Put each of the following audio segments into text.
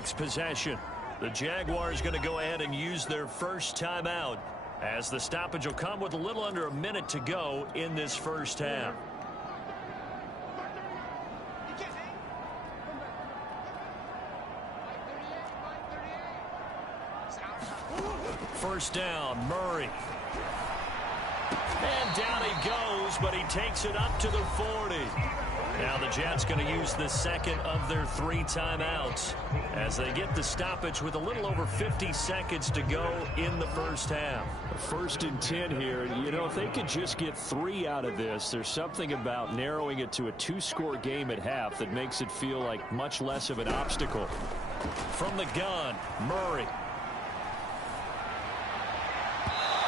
next possession. The Jaguars going to go ahead and use their first timeout, as the stoppage will come with a little under a minute to go in this first half. First down, Murray. And down he goes, but he takes it up to the 40. Now the Jets going to use the second of their 3 timeouts as they get the stoppage with a little over 50 seconds to go in the first half. First and 10 here. You know, if they could just get 3 out of this, there's something about narrowing it to a 2-score game at half that makes it feel like much less of an obstacle. From the gun, Murray.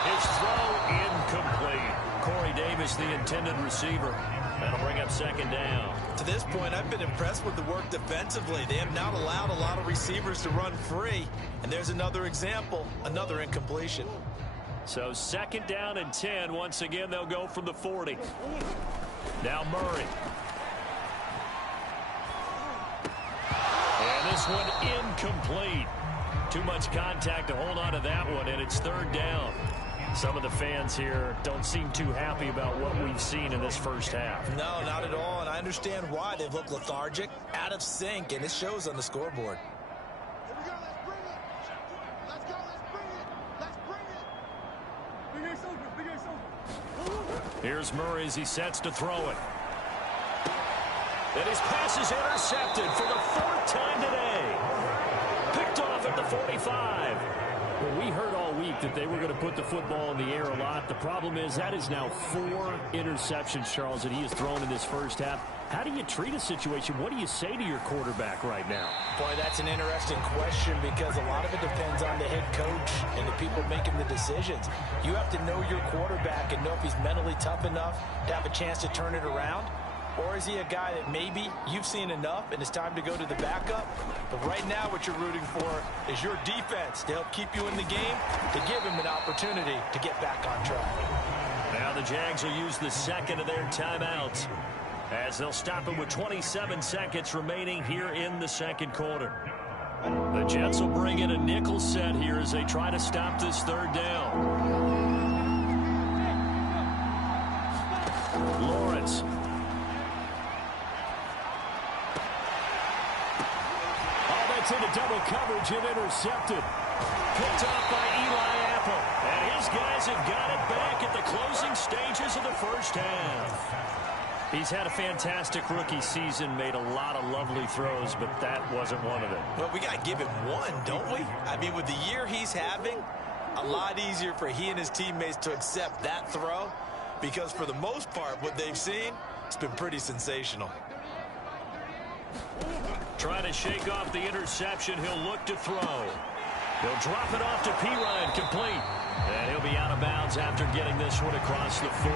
His throw incomplete. Corey Davis, the intended receiver. That'll bring up second down. To this point, I've been impressed with the work defensively. They have not allowed a lot of receivers to run free. And there's another example, another incompletion. So second down and 10. Once again, they'll go from the 40. Now Murray. And this one incomplete. Too much contact to hold on to that one, and it's third down. Some of the fans here don't seem too happy about what we've seen in this first half. No, not at all, and I understand why. They've looked lethargic, out of sync, and it shows on the scoreboard. Here we go, let's bring it. Let's go, let's bring it. Let's bring it. Big Ace open, Big Ace open. Here's Murray as he sets to throw it. And his pass is intercepted for the 4th time today. Picked off at the 45. Well, we heard all week that they were going to put the football in the air a lot. The problem is that is now 4 interceptions, Charles, that he has thrown in this first half. How do you treat a situation? What do you say to your quarterback right now? Boy, that's an interesting question because a lot of it depends on the head coach and the people making the decisions. You have to know your quarterback and know if he's mentally tough enough to have a chance to turn it around. Or is he a guy that maybe you've seen enough and it's time to go to the backup? But right now what you're rooting for is your defense to help keep you in the game, to give him an opportunity to get back on track. Now the Jags will use the second of their timeouts as they'll stop it with 27 seconds remaining here in the second quarter. The Jets will bring in a nickel set here as they try to stop this third down. Lawrence. Into double coverage and intercepted. Picked off by Eli Apple. And his guys have got it back at the closing stages of the first half. He's had a fantastic rookie season, made a lot of lovely throws, but that wasn't one of them. Well, we got to give him one, don't we? I mean, with the year he's having, a lot easier for he and his teammates to accept that throw because for the most part, what they've seen, it's been pretty sensational. Trying to shake off the interception. He'll look to throw. He'll drop it off to Pirine, complete. And he'll be out of bounds after getting this one across the 40.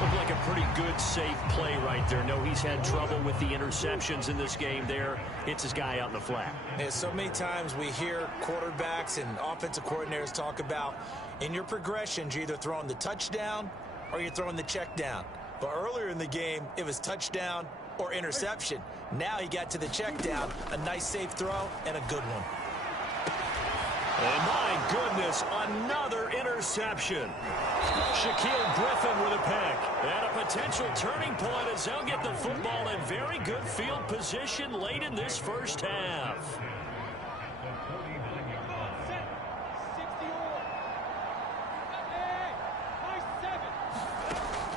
Looked like a pretty good, safe play right there. No, he's had trouble with the interceptions in this game there. Hits his guy out in the flat. Yeah, so many times we hear quarterbacks and offensive coordinators talk about in your progressions, you're either throwing the touchdown or you're throwing the check down. But earlier in the game, it was touchdown or interception. Now he got to the check down, a nice safe throw, and a good one. And my goodness, another interception. Shaquille Griffin with a pick. And a potential turning point as they'll get the football in very good field position late in this first half.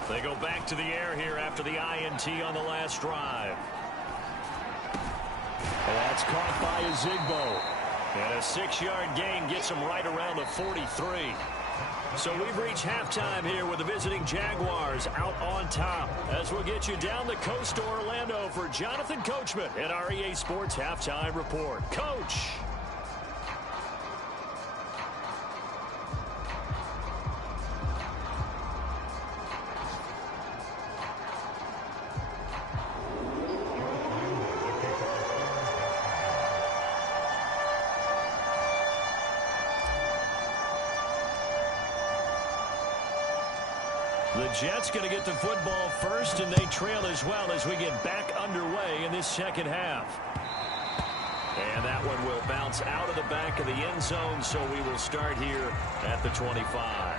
They go back to the air here after the INT on the last drive. And that's caught by Ezigbo. And a 6-yard gain gets him right around the 43. So we've reached halftime here with the visiting Jaguars out on top. As we'll get you down the coast to Orlando for Jonathan Coachman at our EA Sports Halftime Report. Coach. The Jets going to get the football first, and they trail as well as we get back underway in this second half. And that one will bounce out of the back of the end zone, so we will start here at the 25.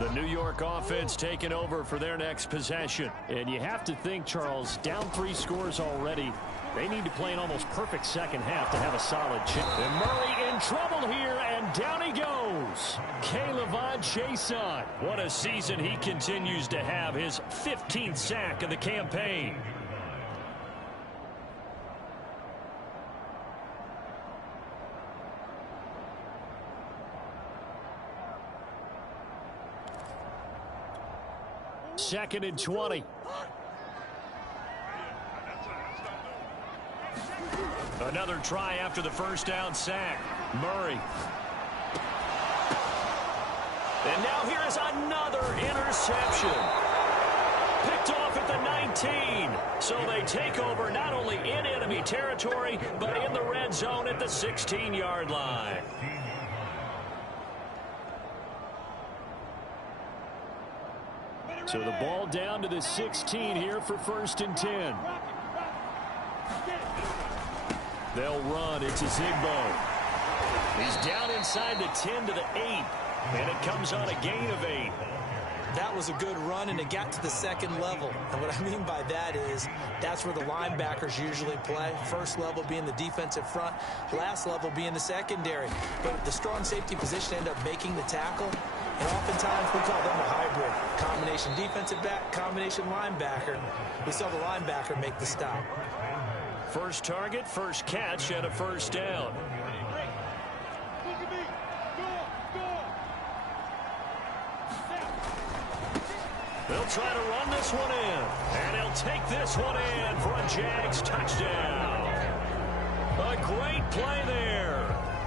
The New York offense taking over for their next possession. And you have to think, Charles, down 3 scores already. They need to play an almost perfect second half to have a solid chance. And Murray in trouble here, and down he goes. K'Lavon Chaisson. What a season he continues to have. His 15th sack of the campaign. Second and 20. Another try after the first down sack. Murray. And now here's another interception. Picked off at the 19. So they take over not only in enemy territory, but in the red zone at the 16-yard line. So the ball down to the 16 here for 1st and 10. They'll run. It's a Zigbo. He's down inside the 10 to the 8. And it comes on a gain of 8. That was a good run, and it got to the second level. And what I mean by that is that's where the linebackers usually play. First level being the defensive front, last level being the secondary. But the strong safety position ended up making the tackle. And oftentimes we call them a hybrid. Combination defensive back, combination linebacker. We saw the linebacker make the stop. First target, first catch, and a first down. They'll try to run this one in. And he'll take this one in for a Jags touchdown. A great play there.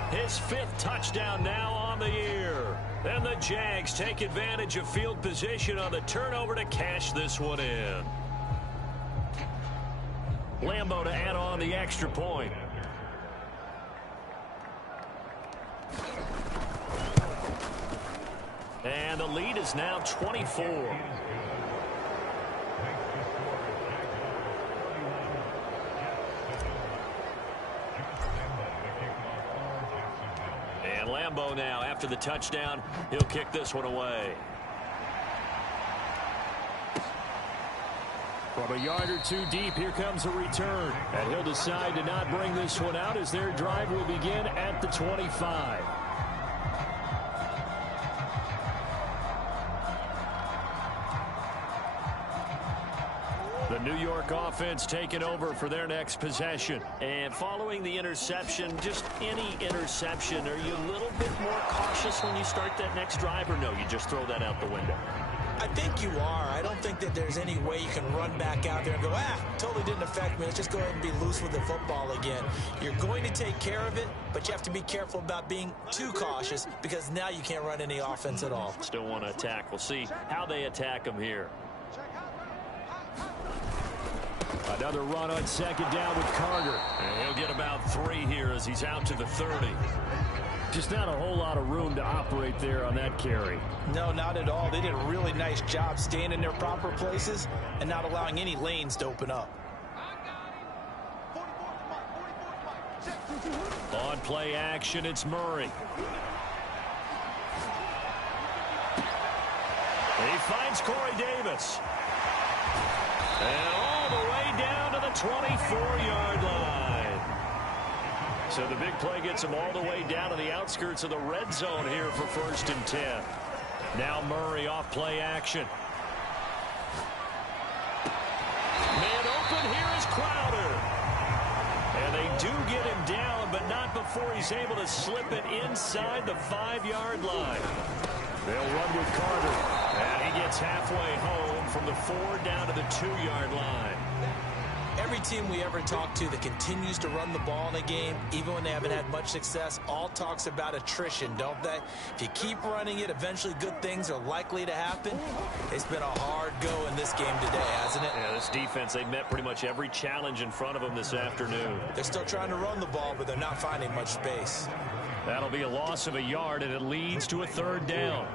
His 5th touchdown now on the year. And the Jags take advantage of field position on the turnover to cash this one in. Lambo to add on the extra point. And the lead is now 24. And Lambo now, after the touchdown, he'll kick this one away. From a yard or 2 deep, here comes a return. And he'll decide to not bring this one out as their drive will begin at the 25. The New York offense taking over for their next possession. And following the interception, just any interception, are you a little bit more cautious when you start that next drive, or no, you just throw that out the window? I think you are. I don't think that there's any way you can run back out there and go, totally didn't affect me. Let's just go ahead and be loose with the football again. You're going to take care of it, but you have to be careful about being too cautious because now you can't run any offense at all. Still want to attack. We'll see how they attack them here. Another run on 2nd down with Carter. And he'll get about 3 here as he's out to the 30. Just not a whole lot of room to operate there on that carry. No, not at all. They did a really nice job staying in their proper places and not allowing any lanes to open up. On play action, it's Murray. He finds Corey Davis. And all the way down to the 24-yard line. So the big play gets him all the way down to the outskirts of the red zone here for 1st and 10. Now Murray off play action. Man open here is Crowder. And they do get him down, but not before he's able to slip it inside the 5-yard line. They'll run with Carter. And he gets halfway home from the 4 down to the 2-yard line. Every team we ever talk to that continues to run the ball in a game, even when they haven't had much success, all talks about attrition, don't they? If you keep running it, eventually good things are likely to happen. It's been a hard go in this game today, hasn't it? Yeah, this defense, they met pretty much every challenge in front of them this afternoon. They're still trying to run the ball, but they're not finding much space. That'll be a loss of a yard, and it leads to a 3rd down.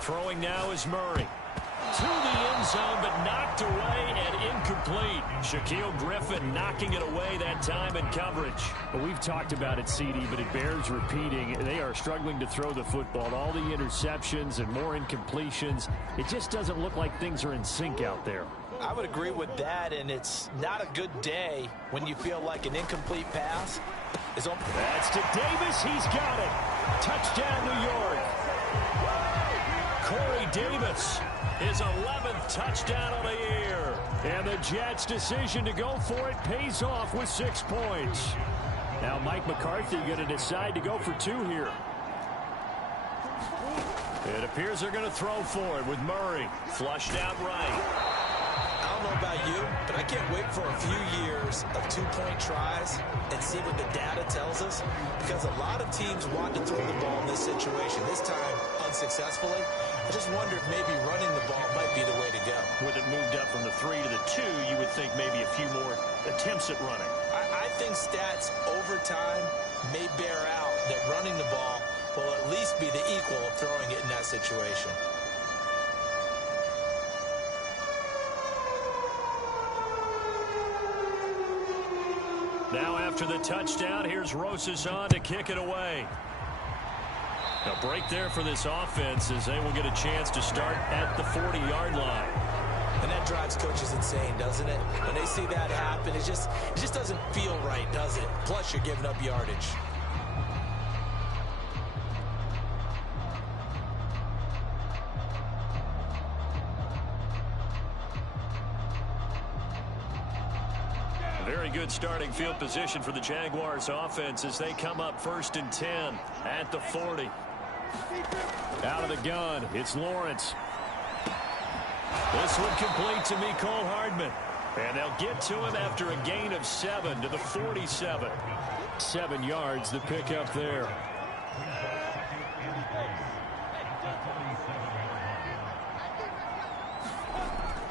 Throwing now is Murray. To the end zone, but knocked away and incomplete. Shaquille Griffin knocking it away that time in coverage. Well, we've talked about it, CD, but it bears repeating. They are struggling to throw the football. All the interceptions and more incompletions. It just doesn't look like things are in sync out there. I would agree with that, and it's not a good day when you feel like an incomplete pass is on. That's to Davis. He's got it. Touchdown, New York. Corey Davis, his 11th touchdown of the year. And the Jets' decision to go for it pays off with 6 points. Now Mike McCarthy going to decide to go for 2 here. It appears they're going to throw for it with Murray. Flushed out right. I don't know about you, but I can't wait for a few years of 2-point tries and see what the data tells us, because a lot of teams want to throw the ball in this situation. This time, unsuccessfully. I just wonder if maybe running the ball might be the way to go. With it moved up from the 3 to the 2, you would think maybe a few more attempts at running. I think stats over time may bear out that running the ball will at least be the equal of throwing it in that situation. Now after the touchdown, here's Rosas on to kick it away. A break there for this offense as they will get a chance to start at the 40-yard line. And that drives coaches insane, doesn't it? When they see that happen, it just doesn't feel right, does it? Plus, you're giving up yardage. Very good starting field position for the Jaguars offense as they come up 1st and 10 at the 40. Out of the gun, it's Lawrence. This one complete to Mecole Hardman. And they'll get to him after a gain of 7 to the 47. 7 yards to pick up there.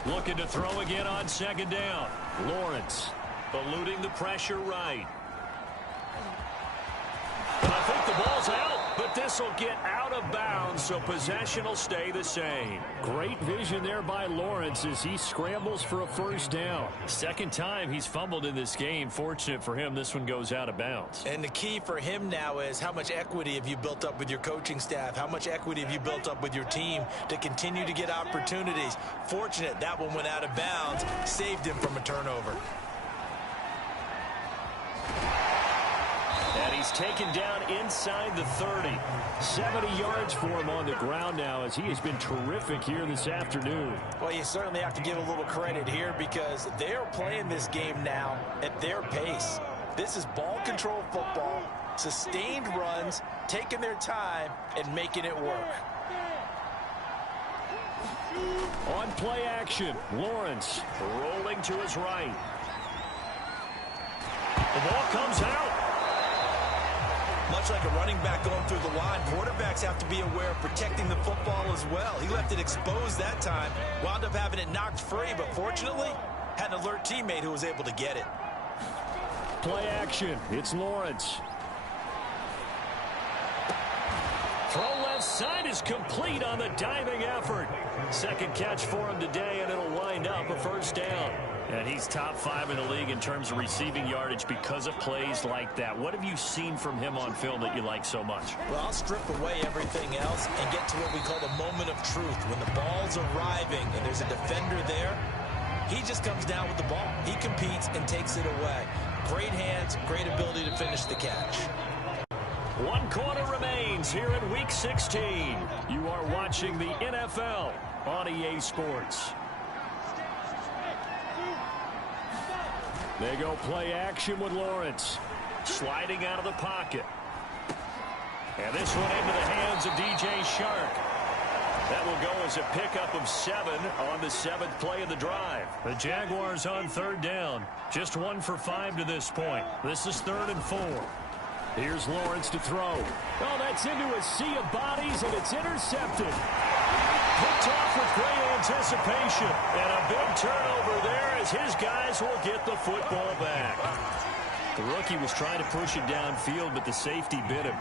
Looking to throw again on 2nd down. Lawrence. Eluding the pressure right. And I think the ball's out, but this will get out of bounds, so possession will stay the same. Great vision there by Lawrence as he scrambles for a 1st down. 2nd time he's fumbled in this game. Fortunate for him, this one goes out of bounds. And the key for him now is how much equity have you built up with your coaching staff? How much equity have you built up with your team to continue to get opportunities? Fortunate that one went out of bounds, saved him from a turnover. And he's taken down inside the 30. 70 yards for him on the ground now as he has been terrific here this afternoon. Well, you certainly have to give a little credit here because they're playing this game now at their pace. This is ball control football, sustained runs, taking their time and making it work. On play action, Lawrence rolling to his right. The ball comes out. Much like a running back going through the line, quarterbacks have to be aware of protecting the football as well. He left it exposed that time, wound up having it knocked free, but fortunately had an alert teammate who was able to get it. Play action, it's Lawrence. Throw left side is complete on the diving effort. 2nd catch for him today, and it'll wind up a 1st down. And he's top 5 in the league in terms of receiving yardage because of plays like that. What have you seen from him on film that you like so much? Well, I'll strip away everything else and get to what we call the moment of truth. When the ball's arriving and there's a defender there, he just comes down with the ball. He competes and takes it away. Great hands, great ability to finish the catch. 1 quarter remains here in Week 16. You are watching the NFL on EA Sports. They go play action with Lawrence. Sliding out of the pocket. And this one into the hands of DJ Shark. That will go as a pickup of 7 on the 7th play of the drive. The Jaguars on 3rd down. Just 1 for 5 to this point. This is 3rd and 4. Here's Lawrence to throw. Oh, that's into a sea of bodies, and it's intercepted. Picked off with great anticipation. And a big turnover there as his guys will get the football back. The rookie was trying to push it downfield, but the safety bit him.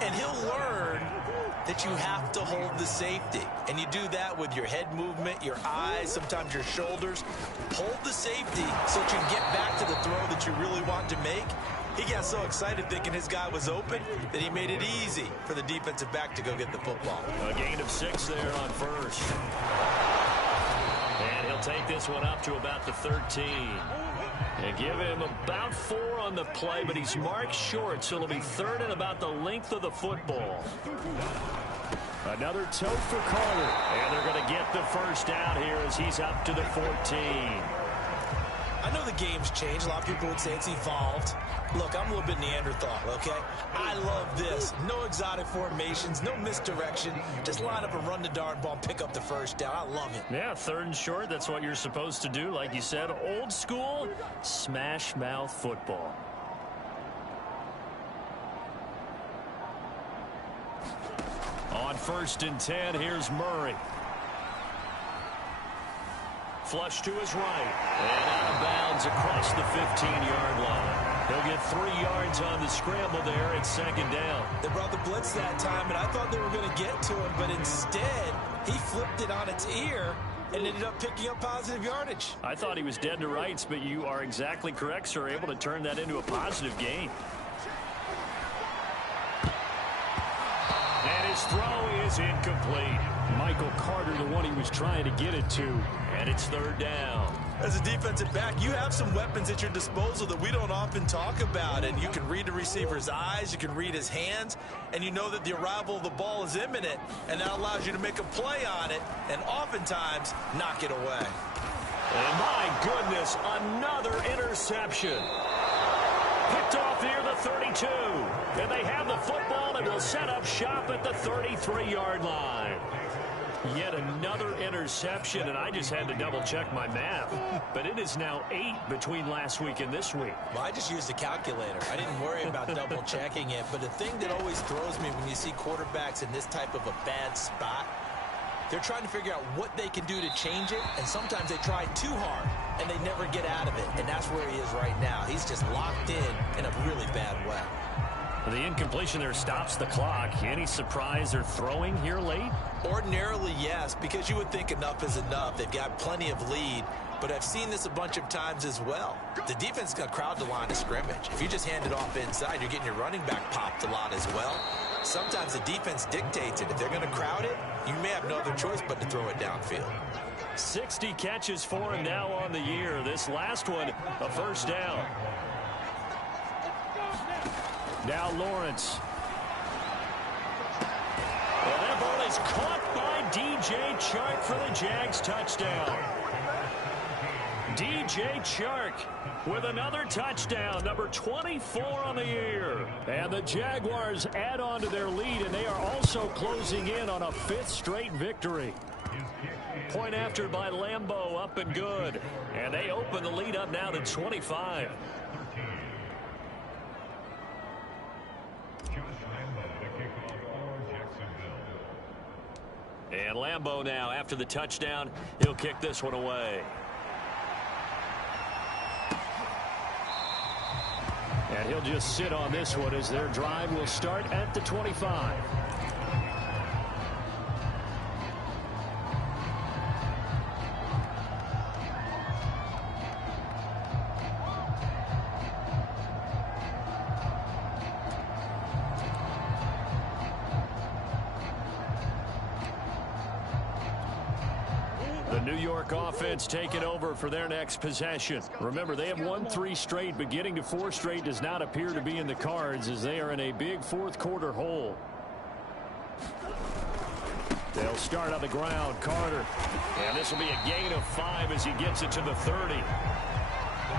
And he'll learn that you have to hold the safety. And you do that with your head movement, your eyes, sometimes your shoulders. Hold the safety so that you can get back to the throw that you really want to make. He got so excited thinking his guy was open that he made it easy for the defensive back to go get the football. A gain of 6 there on 1st. And he'll take this one up to about the 13. And give him about 4 on the play, but he's marked short, so it'll be 3rd and about the length of the football. Another tote for Carter. And they're going to get the first down here as he's up to the 14. I know the game's changed. A lot of people would say it's evolved. Look, I'm a little bit Neanderthal, okay? I love this. No exotic formations, no misdirection. Just line up and run the darn ball and pick up the first down. I love it. Yeah, 3rd and short. That's what you're supposed to do. Like you said, old school smash mouth football. On 1st and 10, here's Murray. Flush to his right. And out of bounds across the 15-yard line. He'll get 3 yards on the scramble there at 2nd down. They brought the blitz that time, and I thought they were going to get to him, but instead, he flipped it on its ear and ended up picking up positive yardage. I thought he was dead to rights, but you are exactly correct, sir. Able to turn that into a positive gain. And his throw is incomplete. Michael Carter, the one he was trying to get it to. And it's 3rd down. As a defensive back, you have some weapons at your disposal that we don't often talk about. And you can read the receiver's eyes, you can read his hands, and you know that the arrival of the ball is imminent, and that allows you to make a play on it and oftentimes knock it away. And my goodness, another interception. Picked off near the 32. And they have the football and will set up shop at the 33-yard line. Yet another interception, and I just had to double-check my math. But it is now 8 between last week and this week. Well, I just used a calculator. I didn't worry about double-checking it. But the thing that always throws me when you see quarterbacks in this type of a bad spot, they're trying to figure out what they can do to change it, and sometimes they try too hard, and they never get out of it. And that's where he is right now. He's just locked in a really bad way. The incompletion there stops the clock. Any surprise they're throwing here late? Ordinarily, yes, because you would think enough is enough. They've got plenty of lead, but I've seen this a bunch of times as well. The defense is going to crowd the line of scrimmage. If you just hand it off inside, you're getting your running back popped a lot as well. Sometimes the defense dictates it. If they're going to crowd it, you may have no other choice but to throw it downfield. 60 catches for him now on the year. This last one, a 1st down. Now Lawrence. Well, that ball is caught by DJ Chark for the Jags touchdown. DJ Chark with another touchdown, number 24 on the year. And the Jaguars add on to their lead, and they are also closing in on a 5th straight victory. Point after by Lambeau, up and good. And they open the lead up now to 25. And Lambeau now, after the touchdown, he'll kick this one away. And he'll just sit on this one as their drive will start at the 25. The New York offense taking over for their next possession. Remember, they have won 3 straight, but getting to 4 straight does not appear to be in the cards as they are in a big 4th quarter hole. They'll start on the ground. Carter. And this will be a gain of 5 as he gets it to the 30.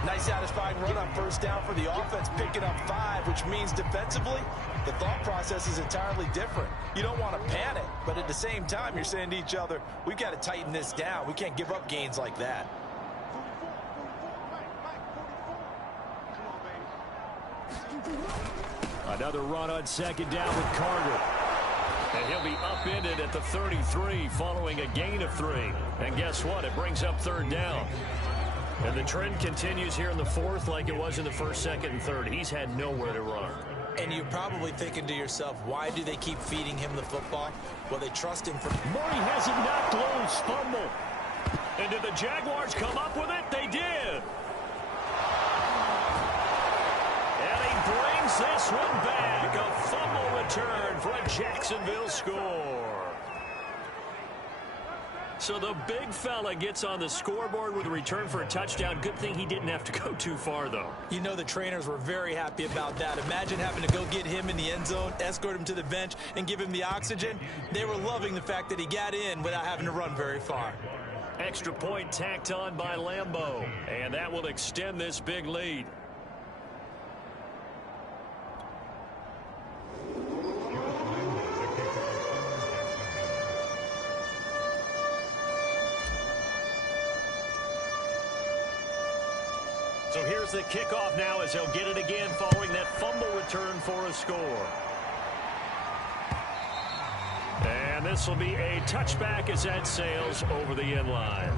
Nice satisfying run on first down for the offense, picking up 5, which means defensively, the thought process is entirely different. You don't want to panic, but at the same time, you're saying to each other, we've got to tighten this down. We can't give up gains like that. 44, 44, Mike, Another run on second down with Carter. And he'll be upended at the 33 following a gain of 3. And guess what? It brings up third down. And the trend continues here in the fourth like it was in the first, second, and third. He's had nowhere to run. And you're probably thinking to yourself, why do they keep feeding him the football? Well, they trust him for... Murray has it knocked loose. Fumble. And did the Jaguars come up with it? They did. And he brings this one back. A fumble return for a Jacksonville score. So the big fella gets on the scoreboard with a return for a touchdown. Good thing he didn't have to go too far, though. You know the trainers were very happy about that. Imagine having to go get him in the end zone, escort him to the bench, and give him the oxygen. They were loving the fact that he got in without having to run very far. Extra point tacked on by Lambeau. And that will extend this big lead. So here's the kickoff now as he'll get it again following that fumble return for a score. And this will be a touchback as that sails over the end line.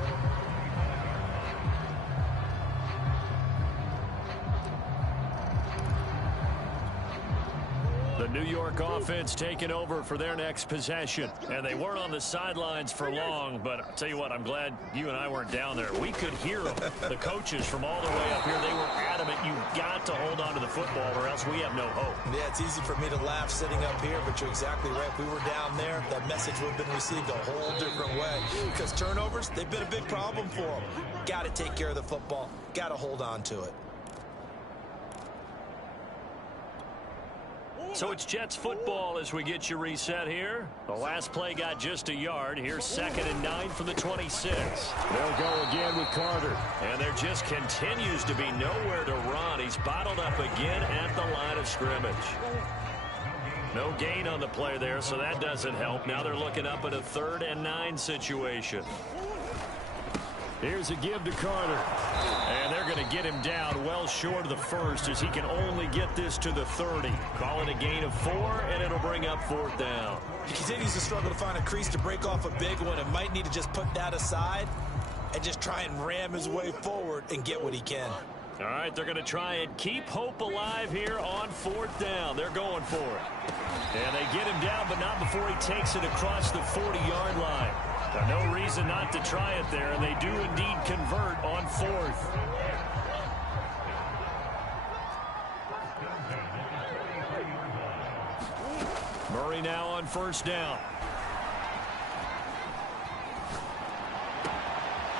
The New York offense taking over for their next possession. And they weren't on the sidelines for long, but I'll tell you what, I'm glad you and I weren't down there. We could hear them. The coaches from all the way up here, they were adamant. You've got to hold on to the football or else we have no hope. Yeah, it's easy for me to laugh sitting up here, but you're exactly right. If we were down there, that message would have been received a whole different way. Because turnovers, they've been a big problem for them. Got to take care of the football. Got to hold on to it. So it's Jets football as we get you reset here. The last play got just a yard. Here's 2nd and 9 from the 26. They'll go again with Carter. And there just continues to be nowhere to run. He's bottled up again at the line of scrimmage. No gain on the play there, so that doesn't help. Now they're looking up at a 3rd and 9 situation. Here's a give to Carter. And they're going to get him down well short of the first as he can only get this to the 30. Call it a gain of 4, and it'll bring up 4th down. He continues to struggle to find a crease to break off a big one and might need to just put that aside and just try and ram his way forward and get what he can. All right, they're going to try and keep hope alive here on 4th down. They're going for it. And they get him down, but not before he takes it across the 40-yard line. Now, no reason not to try it there, and they do indeed convert on 4th. Murray now on 1st down.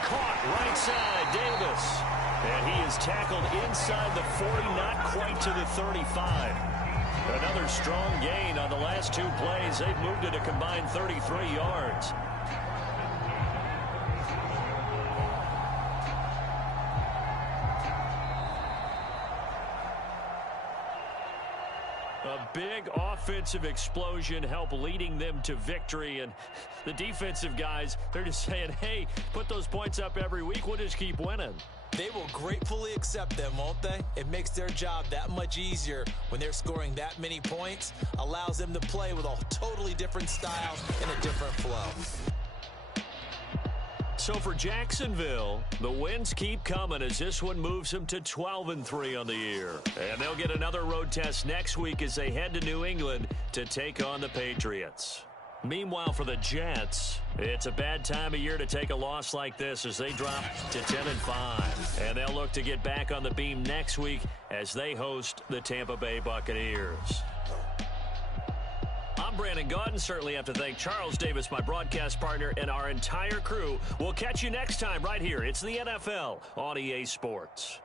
Caught right side, Davis. And he is tackled inside the 40, not quite to the 35. Another strong gain on the last 2 plays. They've moved it a combined 33 yards. A big offensive explosion helped leading them to victory. And the defensive guys, they're just saying, hey, put those points up every week. We'll just keep winning. They will gratefully accept them, won't they? It makes their job that much easier when they're scoring that many points. Allows them to play with a totally different style and a different flow. So for Jacksonville, the wins keep coming as this one moves them to 12-3 on the year. And they'll get another road test next week as they head to New England to take on the Patriots. Meanwhile, for the Jets, it's a bad time of year to take a loss like this as they drop to 10-5. And they'll look to get back on the beam next week as they host the Tampa Bay Buccaneers. I'm Brandon Gaudin. Certainly have to thank Charles Davis, my broadcast partner, and our entire crew. We'll catch you next time right here. It's the NFL on EA Sports.